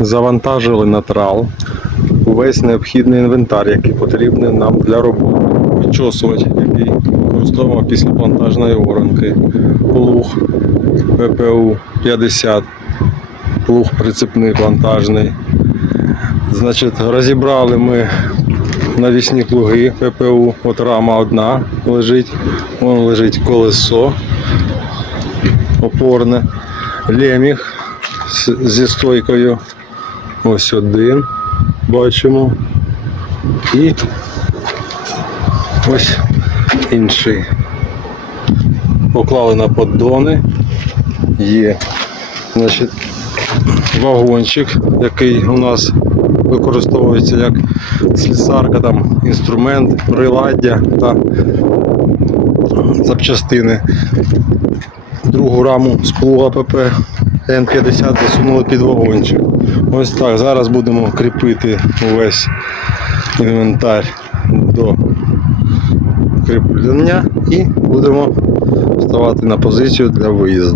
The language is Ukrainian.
завантажили на трал увесь необхідний інвентар, який потрібний нам для роботи. Підчосувач, який використовуємо після монтажної воронки, плуг ВПУ 50, плуг прицепний вантажний. Значить, розібрали ми навісні плуги ППУ, от рама одна лежить, вон лежить колесо опорне, леміг зі стойкою. Ось один бачимо. І ось інший. Поклали на поддони. Є. Значить, вагончик, який у нас використовується як слісарка, там інструмент, приладдя та запчастини. Другу раму з плуга ПП Н50 засунули під вагончик. Ось так. Зараз будемо кріпити увесь інвентар до кріплення і будемо вставати на позицію для виїзду.